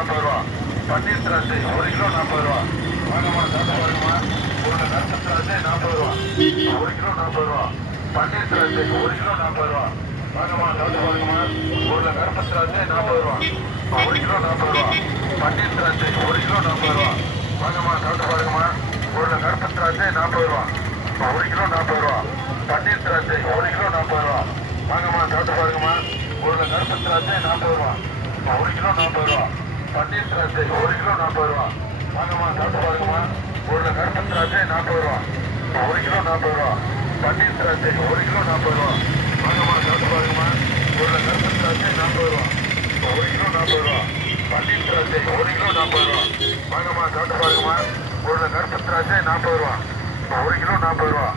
நாற்பது ரூபா பன்னீர் திராட்சை ஒரு கிலோ நாற்பது ரூபா வாங்கம்மா சாப்பிட்டு பாருங்கம்மா ஒரு கருப்பு திராட்சை நாற்பது ரூபா ஒரு கிலோ நாற்பது ரூபா பன்னீர் திராட்சை ஒரு கிலோ நாற்பது ரூபா வாங்கம்மா சாப்பிட்டு பாருங்கம்மா ஒரு கருப்பு திராட்சை நாற்பது ரூபா ஒரு கிலோ நாற்பது ரூபா பன்னீர் திராட்சை ஒரு கிலோ நாற்பது ரூபா வாங்கம்மா சாப்பிட்டு பாருங்கம்மா ஒரு கருப்பு திராட்சை நாற்பது ரூபா ஒரு கிலோ நாற்பது ரூபா பன்னீர் திராட்சை ஒரு கிலோ நாற்பது ரூபா வாங்கம்மா சாப்பிட்டு பாருங்கம்மா ஒரு கருப்பு திராட்சை நாற்பது ரூபா ஒரு கிலோ நாற்பது ரூபா பன்னீர் திராட்சை ஒரு கிலோ நாற்பது ரூபா வாங்கம்மா சாப்பிட்டு பாருங்கம்மா ஒரு கருப்பு திராட்சை நாற்பது ரூபா ஒரு கிலோ நாற்பது ரூபா பன்னீர் திராட்சை ஒரு கிலோ நாற்பது ரூபா வாங்கம்மா சாப்பிட்டு பாருங்கம்மா ஒரு கருப்பு திராட்சை நாற்பது ரூபா ஒரு கிலோ நாற்பது ரூபா பன்னீர் திராட்சை ஒரு கிலோ நாற்பது ரூபா வாங்கம்மா சாப்பிட்டு பாருங்கம்மா ஒரு கருப்பு திராட்சை நாற்பது ரூபா ஒரு கிலோ நாற்பது ரூபா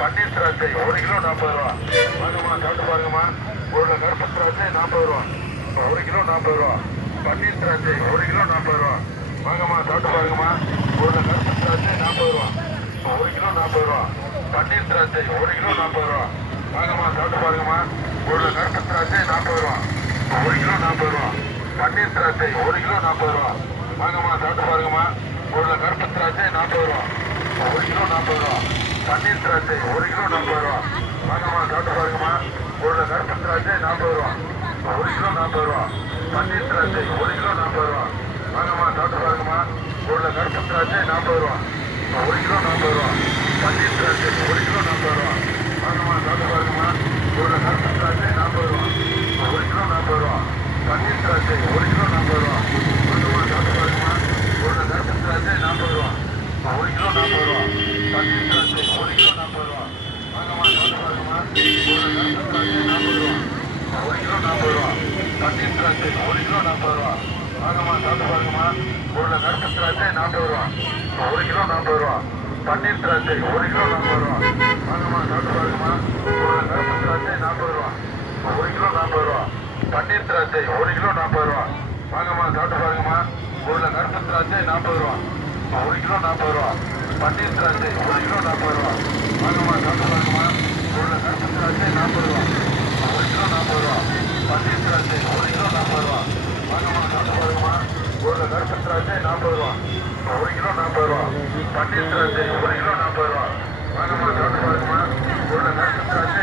பன்னீர் திராட்சை ஒரு கிலோ நாற்பது ரூபா வாங்கம்மா சாப்பிட்டு பாருங்கம்மா ஒரு கருப்பு திராட்சை நாற்பது ரூபா ஒரு கிலோ நாற்பது ரூபா பன்னீர் திராட்சை ஒரு கிலோ நாற்பது ரூபா வாங்கம்மா தோட்டம் பாருங்கம்மா ஒரு கருப்பு திராட்சை நாற்பது ரூபா ஒரு கிலோ நாற்பது ரூபா பன்னீர் திராட்சை ஒரு கிலோ நாற்பது ரூபா வாங்கம்மா தோட்டம் பாருங்கம்மா ஒரு கருப்பு திராட்சை நாற்பது ரூபா ஒரு கிலோ நாற்பது ரூபா பன்னீர் திராட்சை ஒரு கிலோ நாற்பது ரூபா வாங்கம்மா தோட்டம் பாருங்கம்மா ஒரு கருப்பு திராட்சை நாற்பது ரூபா ஒரு கிலோ நாற்பது ரூபா பன்னீர் திராட்சை ஒரு கிலோ நாற்பது ரூபா வாங்கம்மா தோட்டம் பாருங்கம்மா ஒரு கருப்பு திராட்சை நாற்பது ரூபா ஒரு கிலோ நாற்பது ரூபா பன்னீர் திராட்சை ஒரு கிலோ நாற்பது ரூபா வாங்கம்மா சாப்பிட்டு பாருங்கம்மா ஒரு கருப்பு திராட்சை நாற்பது ரூபா ஒரு கிலோ நாற்பது ரூபா பன்னீர் திராட்சை ஒரு கிலோ நாற்பது ரூபா வாங்கம்மா சாப்பிட்டு பாருங்கம்மா ஒரு கருப்பு திராட்சை நாற்பது ரூபா ஒரு கிலோ நாற்பது ரூபா பன்னீர் திராட்சை ஒரு கிலோ நாற்பது ரூபா வாங்கம்மா சாப்பிட்டு பாருங்கம்மா ஒரு கருப்பு திராட்சை நாற்பது ரூபா ஒரு கிலோ நாற்பது ரூபா பன்னீர் திராட்சை ஒரு கிலோ நாற்பது ரூபா வாங்கம்மா சாப்பிட்டு பாருங்கம்மா ஒரு கருப்பு திராட்சை ஒரு கிலோ நாற்பது ரூபா பன்னீர் திராட்சை ஒரு கிலோ நாற்பது ரூபா வாங்கம்மா சாப்பிட்டு பாருங்கம்மா ஒரு கருப்பு திராட்சை நாற்பது ரூபா ஒரு கிலோ நாற்பது ரூபா பன்னீர் திராட்சை ஒரு கிலோ நாற்பது ரூபா வாங்கம்மா சாப்பிட்டு பாருங்கம்மா ஒரு கருப்பு திராட்சை நாற்பது ரூபா ஒரு கிலோ நாற்பது ரூபா பன்னீர் திராட்சை ஒரு கிலோ நாற்பது ரூபா வாங்கம்மா சாப்பிட்டு பாருங்கம்மா ஒரு கருப்பு திராட்சை நாற்பது ரூபா ஒரு கிலோ நாற்பது ரூபா பன்னீர் திராட்சை ஒரு கிலோ நாற்பது ரூபா வாங்கம்மா சாப்பிட்டு பாருங்கம்மா ஒரு கருப்பு திராட்சை நாற்பது ரூபா ஒரு கிலோ நாற்பது ரூபா பன்னீர் திராட்சை ஒரு கிலோ நாற்பது ரூபா வாங்கம்மா சாப்பிட்டு பாருங்கம்மா ஒரு வந்து நாற்பது ரூபா. ஒரு கிலோ நாற்பது ரூபா. பன்னீர் திராட்சை ஒரு கிலோ நாற்பது ரூபா. வாங்கம்மா சாப்பிட்டு பாருங்கம்மா ஒரு கருப்பு திராட்சை